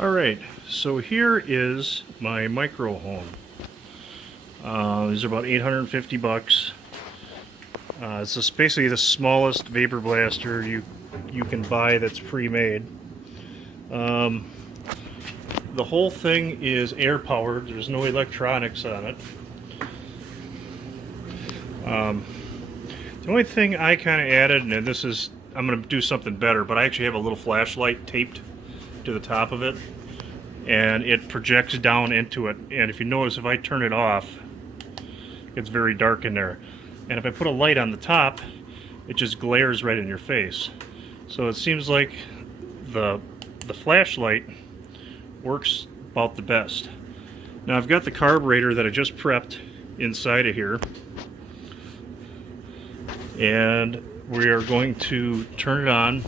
Alright, so here is my micro home. These are about 850 bucks. It's just basically the smallest vapor blaster you can buy that's pre-made. The whole thing is air powered. There's no electronics on it. The only thing I kind of added, and this is, I'm going to do something better, but I actually have a little flashlight taped to the top of it, and it projects down into it. And if you notice, if I turn it off, it's very dark in there. And if I put a light on the top, it just glares right in your face. So it seems like the flashlight works about the best. Now I've got the carburetor that I just prepped inside of here, and we are going to turn it on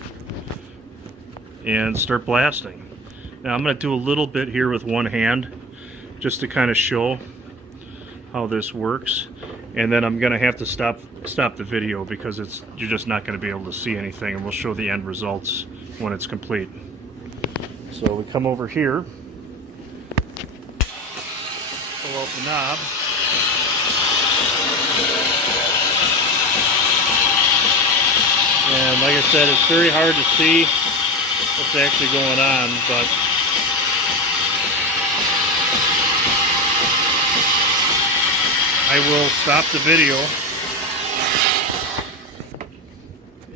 and start blasting. Now I'm going to do a little bit here with one hand just to kind of show how this works, and then I'm going to have to stop the video because you're just not going to be able to see anything, and we'll show the end results when it's complete. So we come over here, pull out the knob, and like I said, it's very hard to see what's actually going on, but I will stop the video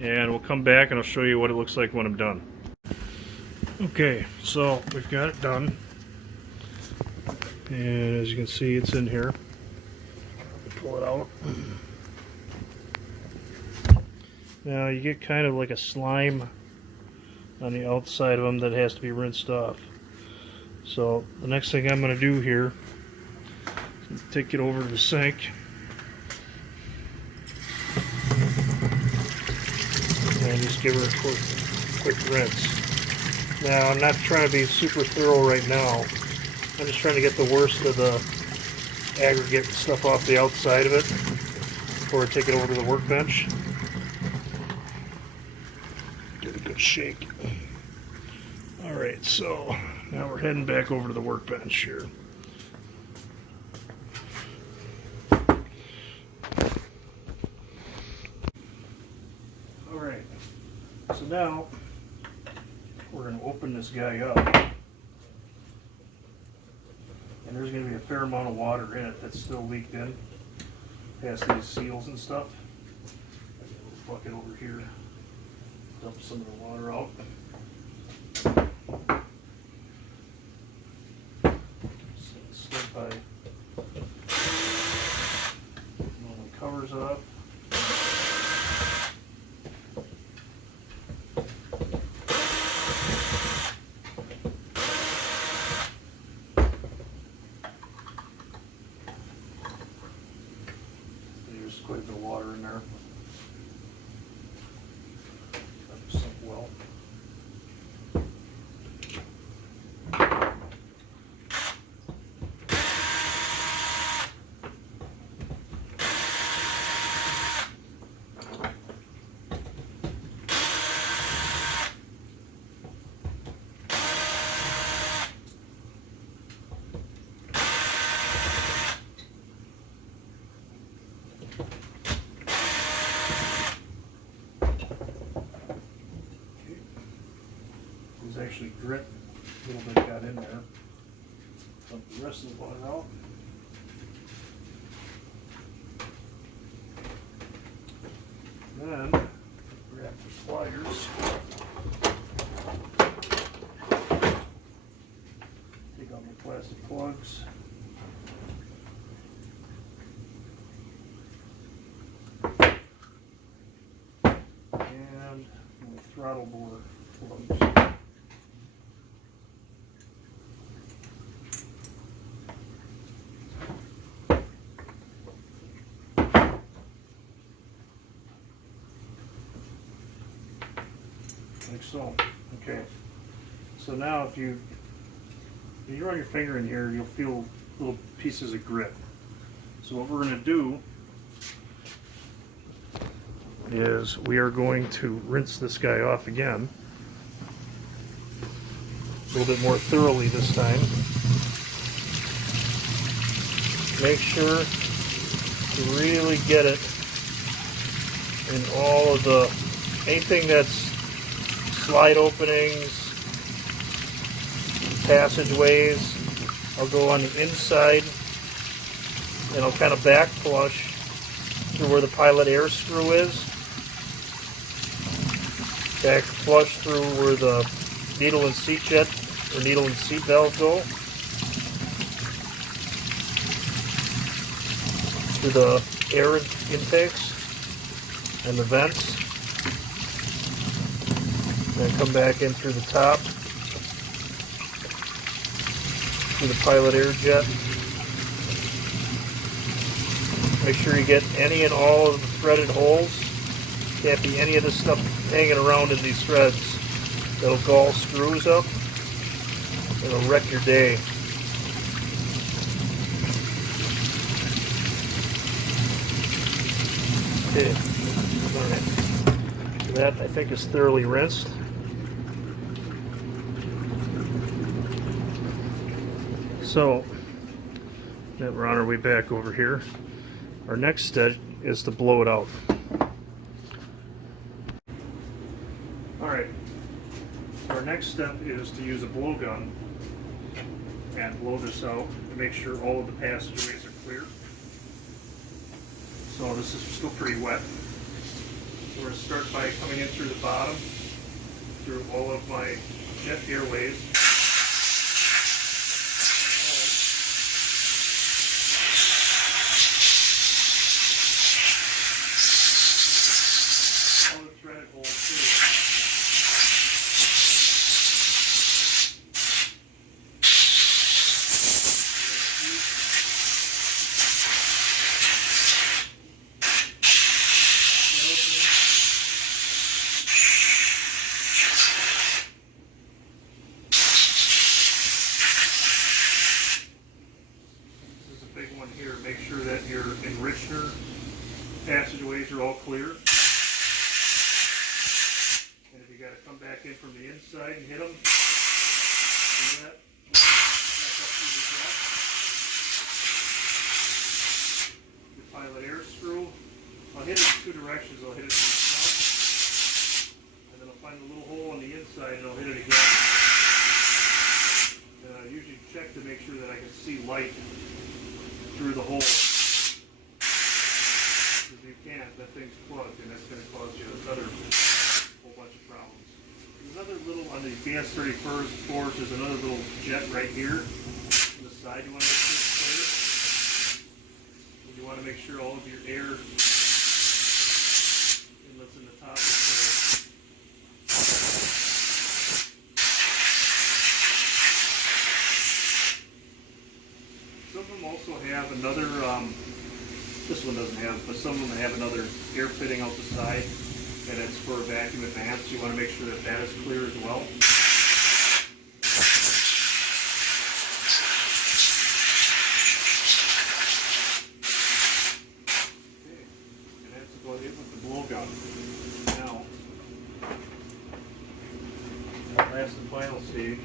and we'll come back and I'll show you what it looks like when I'm done. Okay, so we've got it done, and as you can see, it's in here. Pull it out. Now you get kind of like a slime on the outside of them that has to be rinsed off. So the next thing I'm going to do here is take it over to the sink and just give her a quick rinse. Now I'm not trying to be super thorough right now. I'm just trying to get the worst of the aggregate stuff off the outside of it before I take it over to the workbench. Give it a good shake. Alright, so now we're heading back over to the workbench here. Alright, so now we're going to open this guy up. And there's going to be a fair amount of water in it that's still leaked in past these seals and stuff. I've got a bucket over here. Dump some of the water out. Slip by pulling the covers off. There's quite a bit of water in there. That'll sink well. There's actually grit, a little bit got in there. Dump the rest of the water out. Then grab the pliers. Take out my plastic plugs. And my throttle bore plugs. Like so. Okay. So now if you run your finger in here, you'll feel little pieces of grit. So what we're going to do is we are going to rinse this guy off again. a little bit more thoroughly this time. Make sure to really get it in all of the, anything that's slide openings, passageways. I'll go on the inside and I'll kind of back flush through where the pilot air screw is. Back flush through where the needle and seat jet or needle and seat valve go. Through the air intakes and the vents. Then come back in through the top, through the pilot air jet. Make sure you get any and all of the threaded holes. Can't be any of this stuff hanging around in these threads. That'll gall screws up. It'll wreck your day. Okay, alright. That I think is thoroughly rinsed. So, now we're on our way back over here. Our next step is to blow it out. Alright, our next step is to use a blowgun and blow this out to make sure all of the passageways are clear. So this is still pretty wet. So we're going to start by coming in through the bottom, through all of my jet airways. All the threaded holes too. Here, make sure that your enricher passageways are all clear. And if you got to come back in from the inside and hit them, do that. Back up through the top. Your pilot air screw. I'll hit it in two directions. I'll hit it from the front, and then I'll find a little hole on the inside and I'll hit it again. And I usually check to make sure that I can see light through the hole. If you can't, that thing's plugged and that's going to cause you another whole bunch of problems. There's another little, on the BS34, there's another little jet right here on the side you want to make sure it's clear. And you want to make sure all of your air inlets in the top are clear. Some of them also have another, this one doesn't have, but some of them have another air fitting out the side, and it's for vacuum advance. You want to make sure that that is clear as well. Okay, and that's about it with the blowgun. Now, last and final stage,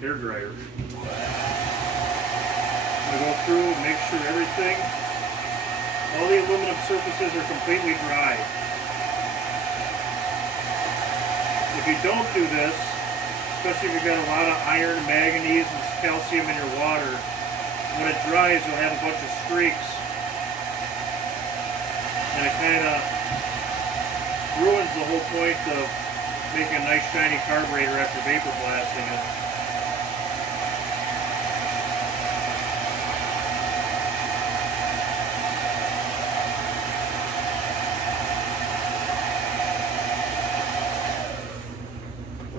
hair dryer. Go through and make sure everything, all the aluminum surfaces are completely dry. If you don't do this, especially if you've got a lot of iron, manganese, and calcium in your water, when it dries you'll have a bunch of streaks. And it kind of ruins the whole point of making a nice shiny carburetor after vapor blasting it.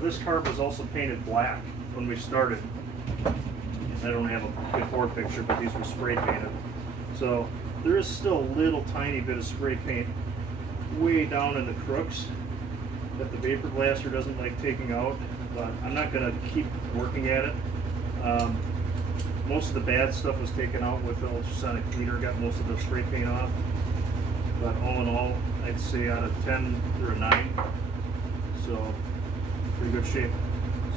This Carb was also painted black when we started. I don't have a before picture, but these were spray painted. So there is still a little tiny bit of spray paint way down in the crooks that the vapor blaster doesn't like taking out, but I'm not going to keep working at it. Most of the bad stuff was taken out with the ultrasonic cleaner, got most of the spray paint off. But all in all, I'd say out of 10, they're a 9. So pretty good shape.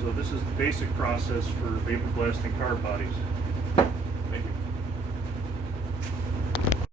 So this is the basic process for vapor blasting carb bodies.